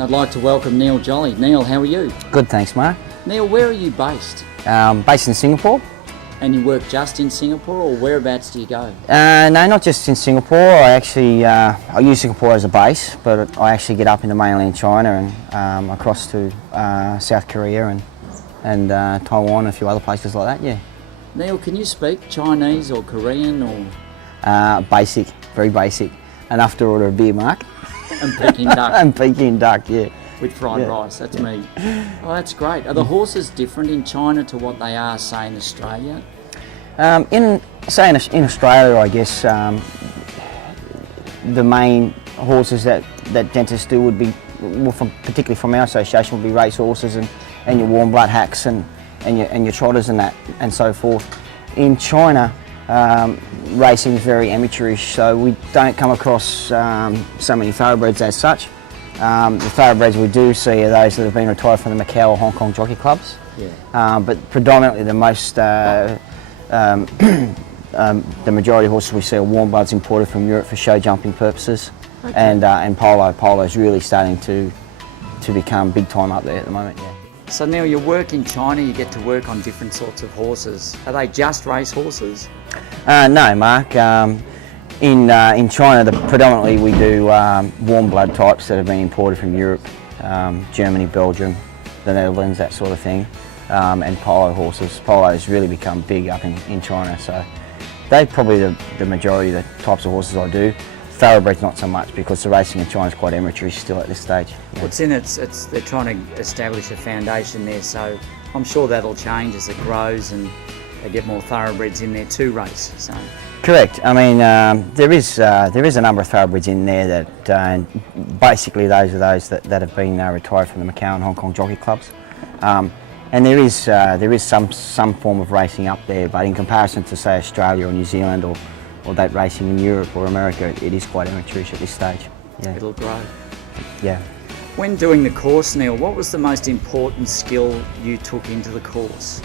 I'd like to welcome Neil Jolly. Neil, how are you? Good, thanks, Mark. Neil, where are you based? Based in Singapore. And you work just in Singapore, or whereabouts do you go? No, not just in Singapore. I actually I use Singapore as a base, but I actually get up into mainland China and across to South Korea and Taiwan and a few other places like that. Yeah. Neil, can you speak Chinese or Korean or? Basic, very basic. Enough to order a beer, Mark. And Peking duck. And Peking duck, yeah. With fried rice, that's me. Oh, that's great. Are the horses different in China to what they are, say, in Australia? In Australia, I guess the main horses that dentists do would be, well, particularly from our association, would be race horses and your warm blood hacks and your trotters and that and so forth. In China, racing is very amateurish, so we don't come across so many thoroughbreds as such. The thoroughbreds we do see are those that have been retired from the Macau or Hong Kong jockey clubs. Yeah. But predominantly the most, the majority of horses we see are warm bloods imported from Europe for show jumping purposes. Okay. And polo is really starting to become big time up there at the moment. Yeah. So Neil, you work in China, you get to work on different sorts of horses. Are they just race horses? No, Mark. In China, predominantly we do warm blood types that have been imported from Europe, Germany, Belgium, the Netherlands, that sort of thing, and polo horses. Polo has really become big up in China, so they're probably the majority of the types of horses I do. Thoroughbreds not so much, because the racing in China is quite amateurish still at this stage. Yeah. What's in it? They're trying to establish a foundation there, so I'm sure that'll change as it grows and they get more thoroughbreds in there to race. So. Correct. I mean, there is a number of thoroughbreds in there that basically those are those that have been retired from the Macau and Hong Kong jockey clubs, and there is some form of racing up there, but in comparison to say Australia or New Zealand or that racing in Europe or America, it is quite amateurish at this stage. Yeah. It'll grow. Yeah. When doing the course, Neil, what was the most important skill you took into the course?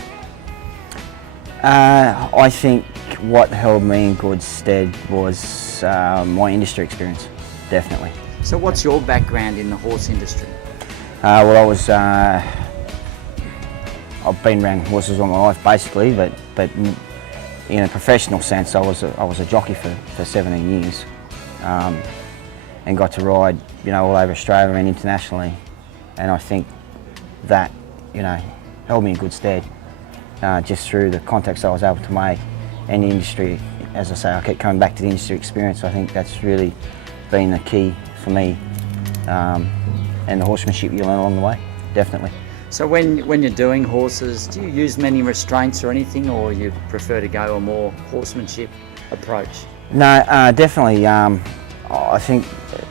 I think what held me in good stead was my industry experience, definitely. So what's your background in the horse industry? Well, I've been around horses all my life basically, but in a professional sense, I was a jockey for 17 years, and got to ride, all over Australia and internationally, and I think that, held me in good stead. Just through the contacts I was able to make and the industry, as I say, I keep coming back to the industry experience. I think that's really been the key for me, and the horsemanship you learn along the way, definitely. So when you're doing horses, do you use many restraints or anything, or you prefer to go a more horsemanship approach? No, definitely. I think,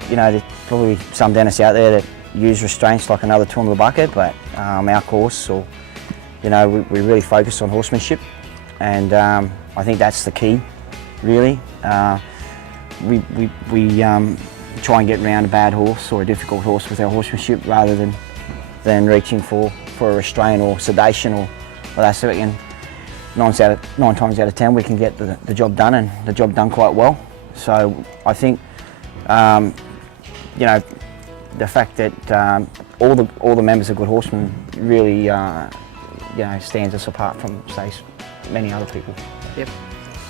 there's probably some dentists out there that use restraints like another tool in the bucket, but our course, or we really focus on horsemanship, and I think that's the key, really. We try and get around a bad horse or a difficult horse with our horsemanship rather than reaching for a restraint or sedation or that sort of thing. 9 times out of 10 we can get the job done, and the job done quite well. So I think the fact that all the members of Good Horsemen really stands us apart from, say, many other people. Yep.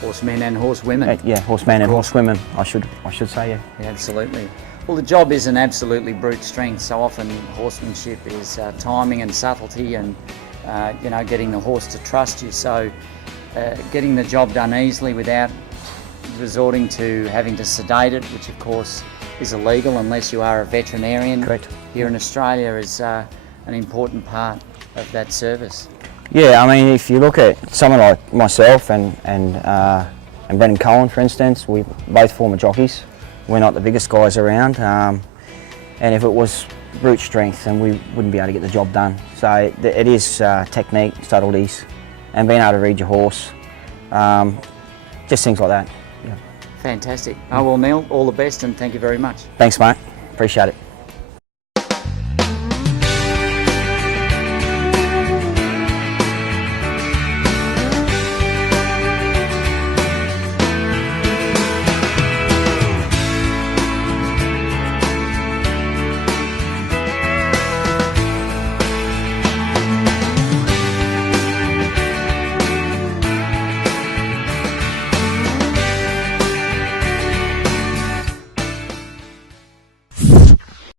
Horsemen and horsewomen. Yeah, horsemen and horsewomen, I should say, yeah. Yeah, absolutely. Well, the job is an absolutely brute strength. So often horsemanship is timing and subtlety and, getting the horse to trust you. So getting the job done easily without resorting to having to sedate it, which of course is illegal unless you are a veterinarian. Correct. Here in Australia, is an important part of that service. Yeah, I mean, if you look at someone like myself and Brendan Cohen, for instance, we both former jockeys. We're not the biggest guys around, and if it was brute strength, then we wouldn't be able to get the job done. So it is technique, subtleties, and being able to read your horse, just things like that. Yeah. Fantastic. Oh well, Neil, all the best, and thank you very much. Thanks, mate. Appreciate it.